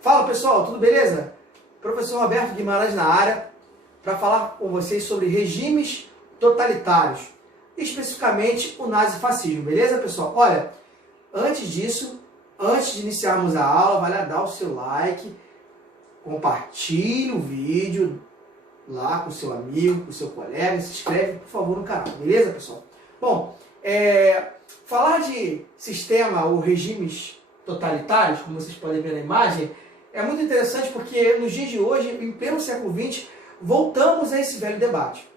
Fala pessoal, tudo beleza? Professor Roberto Guimarães na área para falar com vocês sobre regimes totalitários, especificamente o nazifascismo, beleza pessoal? Olha, antes disso, antes de iniciarmos a aula, vai lá dar o seu like, compartilhe o vídeo lá com o seu amigo, com o seu colega, se inscreve por favor no canal, beleza pessoal? Bom, falar de sistema ou regimes totalitários, como vocês podem ver na imagem, é muito interessante porque nos dias de hoje, em pleno século XX, voltamos a esse velho debate.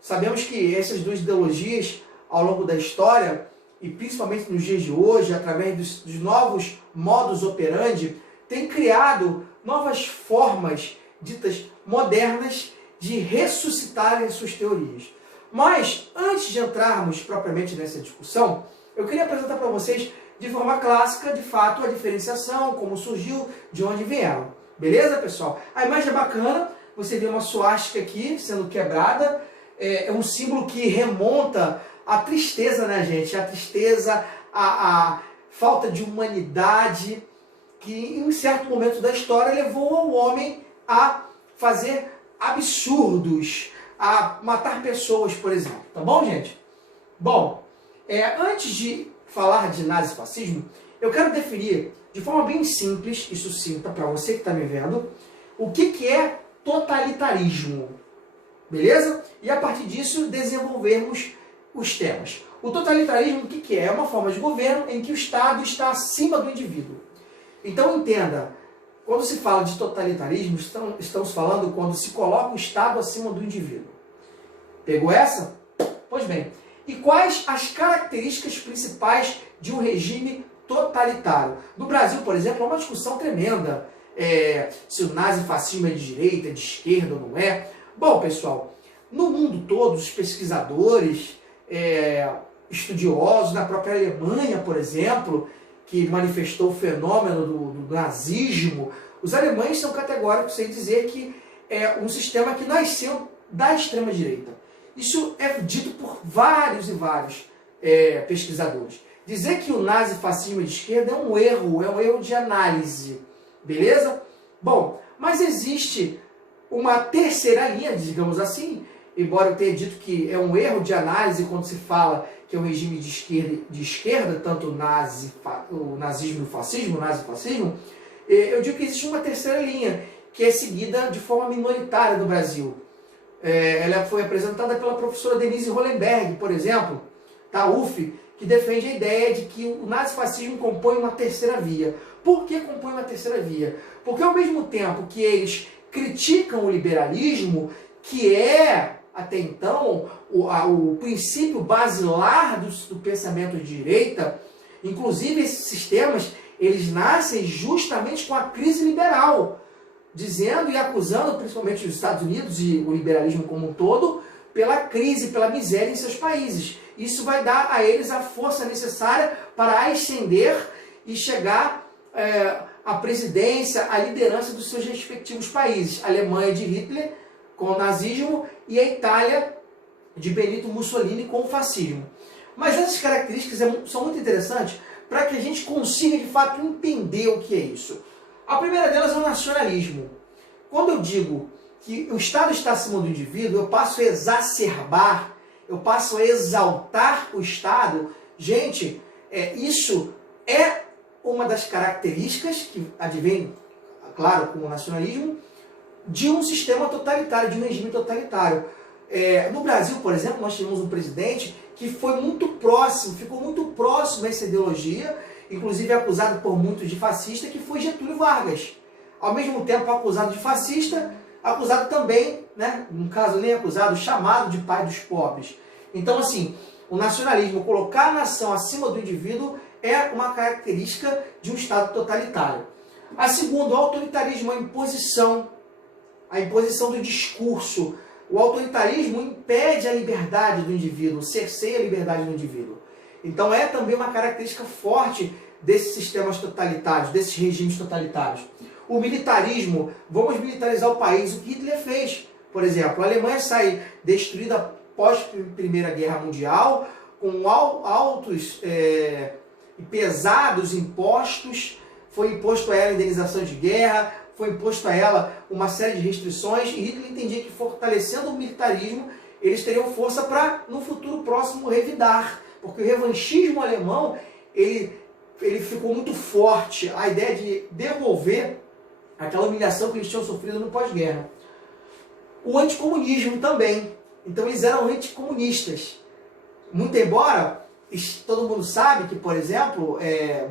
Sabemos que essas duas ideologias, ao longo da história, e principalmente nos dias de hoje, através dos novos modus operandi, têm criado novas formas ditas modernas de ressuscitarem suas teorias. Mas, antes de entrarmos propriamente nessa discussão, eu queria apresentar para vocês, de forma clássica, de fato, a diferenciação, como surgiu, de onde vieram. Beleza, pessoal? A imagem é bacana, você vê uma suástica aqui sendo quebrada, é um símbolo que remonta à tristeza, né, gente? A tristeza, a falta de humanidade, que em um certo momento da história levou o homem a fazer absurdos, a matar pessoas, por exemplo. Tá bom, gente? Bom, antes de falar de nazifascismo, eu quero definir de forma bem simples e sucinta para você que está me vendo, o que é totalitarismo, beleza? E a partir disso desenvolvermos os temas. O totalitarismo, o que é? É uma forma de governo em que o Estado está acima do indivíduo. Então entenda, quando se fala de totalitarismo, estamos falando quando se coloca o Estado acima do indivíduo. Pegou essa? Pois bem, e quais as características principais de um regime totalitário? No Brasil, por exemplo, há uma discussão tremenda se o nazifascismo é de direita, de esquerda ou não é. Bom, pessoal, no mundo todo, os pesquisadores, estudiosos, na própria Alemanha, por exemplo, que manifestou o fenômeno do nazismo, os alemães são categóricos em dizer que é um sistema que nasceu da extrema-direita. Isso é dito por vários e vários pesquisadores. Dizer que o nazifascismo é de esquerda é um erro de análise, beleza? Bom, mas existe uma terceira linha, digamos assim, embora eu tenha dito que é um erro de análise quando se fala que é um regime de esquerda, tanto o nazismo e o fascismo, o nazifascismo, eu digo que existe uma terceira linha, que é seguida de forma minoritária no Brasil. Ela foi apresentada pela professora Denise Hollenberg, por exemplo, da UF, que defende a ideia de que o nazifascismo compõe uma terceira via. Por que compõe uma terceira via? Porque ao mesmo tempo que eles criticam o liberalismo, que é, até então, o princípio basilar do pensamento de direita, inclusive esses sistemas, eles nascem justamente com a crise liberal, dizendo e acusando principalmente os Estados Unidos e o liberalismo como um todo, pela crise, pela miséria em seus países. Isso vai dar a eles a força necessária para ascender e chegar à presidência, à liderança dos seus respectivos países. A Alemanha de Hitler com o nazismo e a Itália de Benito Mussolini com o fascismo. Mas essas características são muito interessantes para que a gente consiga de fato entender o que é isso. A primeira delas é o nacionalismo. Quando eu digo que o Estado está acima do indivíduo, eu passo a exacerbar, eu passo a exaltar o Estado. Gente, isso é uma das características que advém, claro, com o nacionalismo, de um sistema totalitário, de um regime totalitário. No Brasil, por exemplo, nós tivemos um presidente que foi muito próximo, ficou muito próximo a essa ideologia, inclusive acusado por muitos de fascista, que foi Getúlio Vargas. Ao mesmo tempo acusado de fascista, acusado também, né, no caso nem acusado, chamado de pai dos pobres. Então, assim, o nacionalismo, colocar a nação acima do indivíduo, é uma característica de um Estado totalitário. A segunda, o autoritarismo, a imposição do discurso. O autoritarismo impede a liberdade do indivíduo, cerceia a liberdade do indivíduo. Então é também uma característica forte desses sistemas totalitários, desses regimes totalitários. O militarismo, vamos militarizar o país, o que Hitler fez. Por exemplo, a Alemanha sai destruída após a Primeira Guerra Mundial, com altos e pesados impostos, foi imposto a ela indenização de guerra, foi imposto a ela uma série de restrições, e Hitler entendia que fortalecendo o militarismo, eles teriam força para, no futuro próximo, revidar. Porque o revanchismo alemão, ele ficou muito forte, a ideia de devolver aquela humilhação que eles tinham sofrido no pós-guerra. O anticomunismo também. Então eles eram anticomunistas. Muito embora, todo mundo sabe que, por exemplo,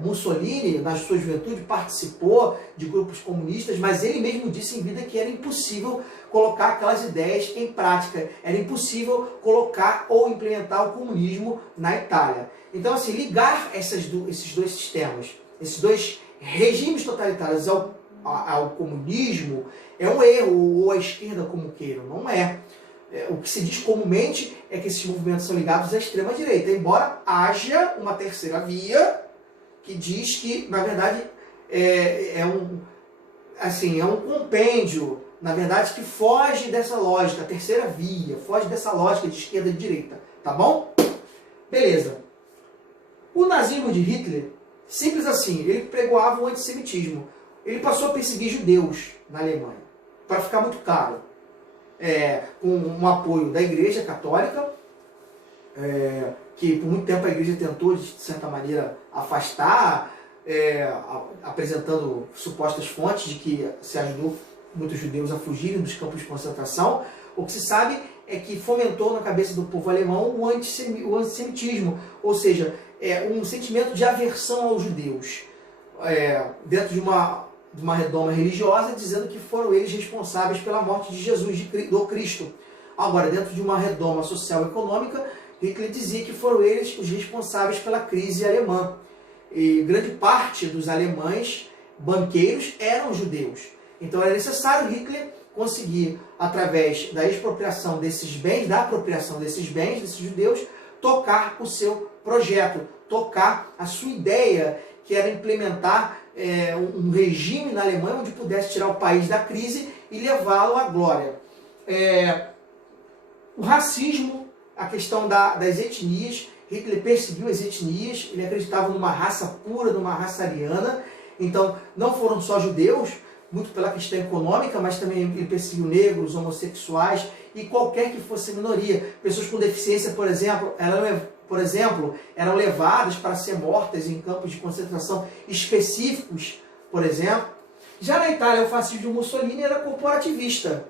Mussolini, na sua juventude, participou de grupos comunistas, mas ele mesmo disse em vida que era impossível colocar aquelas ideias em prática. Era impossível colocar ou implementar o comunismo na Itália. Então, assim, ligar esses dois sistemas, esses dois regimes totalitários ao comunismo é um erro, ou à esquerda como queiram, não é. O que se diz comumente é que esses movimentos são ligados à extrema-direita, embora haja uma terceira via que diz que, na verdade, é um compêndio, na verdade, que foge dessa lógica, a terceira via, foge dessa lógica de esquerda e de direita, tá bom? Beleza. O nazismo de Hitler, simples assim, ele pregoava o antissemitismo. Ele passou a perseguir judeus na Alemanha, para ficar muito claro. Com um apoio da Igreja Católica, que por muito tempo a Igreja tentou, de certa maneira, afastar, apresentando supostas fontes de que se ajudou muitos judeus a fugirem dos campos de concentração. O que se sabe é que fomentou na cabeça do povo alemão o antissemitismo, ou seja, um sentimento de aversão aos judeus, dentro de uma redoma religiosa, dizendo que foram eles responsáveis pela morte de Jesus, do Cristo. Agora, dentro de uma redoma social e econômica, Hitler dizia que foram eles os responsáveis pela crise alemã. E grande parte dos alemães banqueiros eram judeus. Então era necessário Hitler conseguir, através da expropriação desses bens, desses judeus, tocar o seu projeto, tocar a sua ideia, que era implementar um regime na Alemanha onde pudesse tirar o país da crise e levá-lo à glória. O racismo, a questão das etnias, Hitler perseguiu as etnias, ele acreditava numa raça pura, numa raça ariana. Então não foram só judeus, muito pela questão econômica, mas também ele perseguiu negros, homossexuais e qualquer que fosse minoria. Pessoas com deficiência, por exemplo, eram levadas para ser mortas em campos de concentração específicos, por exemplo. Já na Itália, o fascismo de Mussolini era corporativista.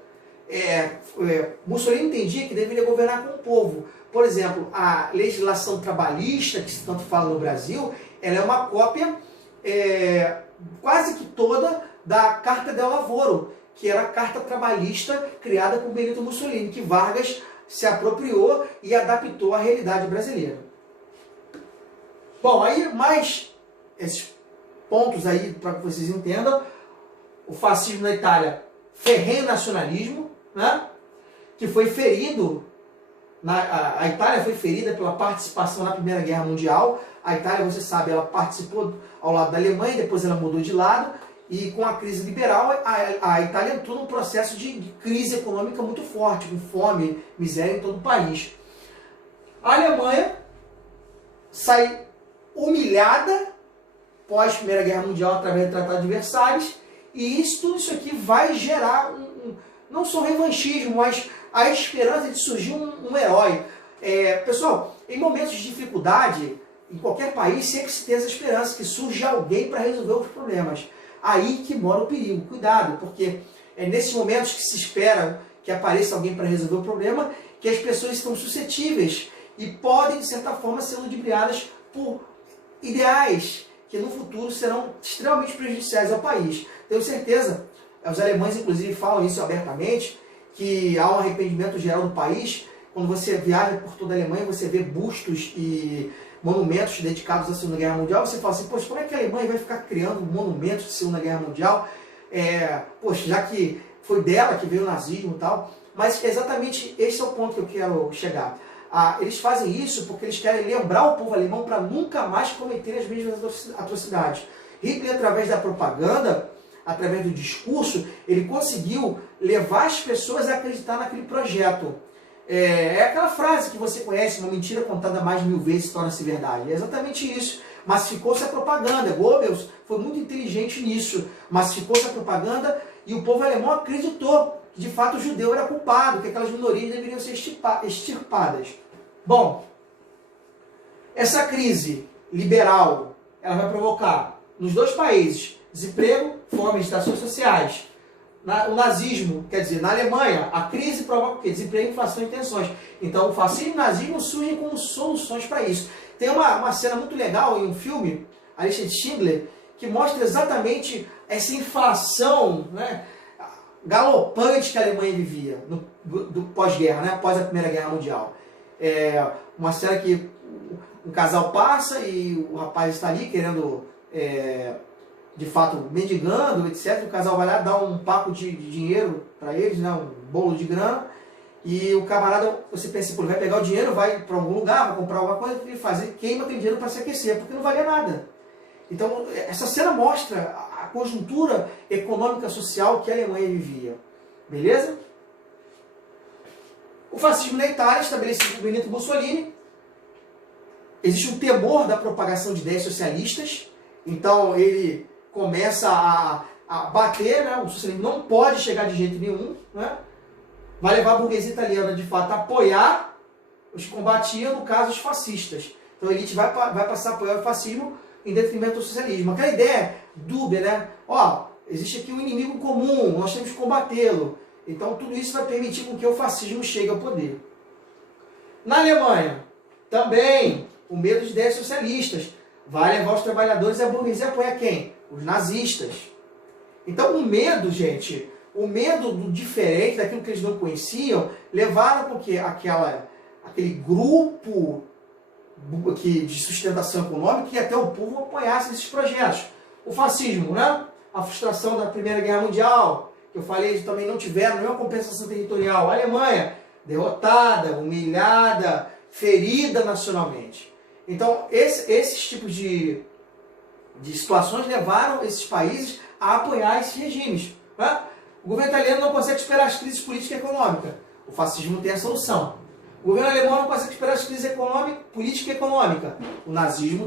Mussolini entendia que deveria governar com o povo. Por exemplo, a legislação trabalhista, que se tanto fala no Brasil, ela é uma cópia quase que toda da Carta del Lavoro, que era a carta trabalhista criada por Benito Mussolini, que Vargas se apropriou e adaptou à realidade brasileira. Bom, aí mais esses pontos aí para que vocês entendam. O fascismo na Itália, ferrenho nacionalismo, né? Que foi ferido, a Itália foi ferida pela participação na Primeira Guerra Mundial. A Itália, você sabe, ela participou ao lado da Alemanha, depois ela mudou de lado, e com a crise liberal, a Itália entrou num processo de crise econômica muito forte, com fome, miséria em todo o país. A Alemanha sai humilhada pós Primeira Guerra Mundial através do Tratado de Versalhes, e tudo isso aqui vai gerar não só revanchismo, mas a esperança de surgir um herói. Pessoal, em momentos de dificuldade, em qualquer país, sempre se tem essa esperança que surge alguém para resolver os problemas. Aí que mora o perigo. Cuidado, porque é nesses momentos que se espera que apareça alguém para resolver o problema que as pessoas estão suscetíveis e podem, de certa forma, ser ludibriadas por ideais que no futuro serão extremamente prejudiciais ao país. Tenho certeza, os alemães inclusive falam isso abertamente, que há um arrependimento geral do país. Quando você viaja por toda a Alemanha, você vê bustos e monumentos dedicados à Segunda Guerra Mundial, você fala assim, poxa, como é que a Alemanha vai ficar criando monumentos de Segunda Guerra Mundial? Poxa, já que foi dela que veio o nazismo e tal. Mas exatamente esse é o ponto que eu quero chegar. Eles fazem isso porque eles querem lembrar o povo alemão para nunca mais cometer as mesmas atrocidades. Hitler, através da propaganda, através do discurso, ele conseguiu levar as pessoas a acreditar naquele projeto. É aquela frase que você conhece, uma mentira contada mais de 1000 vezes torna-se verdade. É exatamente isso. Massificou-se a propaganda. Goebbels foi muito inteligente nisso. Massificou-se a propaganda e o povo alemão acreditou que de fato o judeu era culpado, que aquelas minorias deveriam ser extirpadas. Bom, essa crise liberal, ela vai provocar nos dois países desemprego, fome, agitações sociais. O nazismo, quer dizer, na Alemanha, a crise provoca o quê? Desemprego, inflação e tensões. Então o fascismo e o nazismo surgem como soluções para isso. Tem uma cena muito legal em um filme, A Lista de Schindler, que mostra exatamente essa inflação, né, galopante que a Alemanha vivia do pós-guerra, né, após a Primeira Guerra Mundial. Uma cena que um casal passa e o rapaz está ali querendo, de fato, mendigando, etc. O casal vai lá dar um paco de dinheiro para eles, né, um bolo de grana. E o camarada, você pensa, ele vai pegar o dinheiro, vai para algum lugar, vai comprar alguma coisa e fazer, queima aquele dinheiro para se aquecer, porque não valia nada. Então, essa cena mostra a conjuntura econômica social que a Alemanha vivia. Beleza? O fascismo na Itália, estabelecido por Benito Mussolini, existe um temor da propagação de ideias socialistas, então ele começa a bater, né? O socialismo não pode chegar de jeito nenhum, né? Vai levar a burguesia italiana, de fato, a apoiar os que combatiam, no caso, os fascistas. Então a elite vai passar a apoiar o fascismo em detrimento do socialismo. Aquela ideia dúbia, né? Ó, existe aqui um inimigo comum, nós temos que combatê-lo. Então tudo isso vai permitir com que o fascismo chegue ao poder. Na Alemanha, também, o medo de ideias socialistas vai levar os trabalhadores e a burguesia a apoiar quem? Os nazistas. Então o medo, gente, o medo do diferente, daquilo que eles não conheciam, levaram porque aquele grupo de sustentação econômica que até o povo apoiasse esses projetos. O fascismo, né? A frustração da Primeira Guerra Mundial, que eu falei, eles também não tiveram nenhuma compensação territorial. A Alemanha, derrotada, humilhada, ferida nacionalmente. Então, esses tipos de situações levaram esses países a apoiar esses regimes. Né? O governo italiano não consegue esperar as crises políticas e econômicas. O fascismo tem a solução. O governo alemão não consegue esperar as crises política e econômica. O nazismo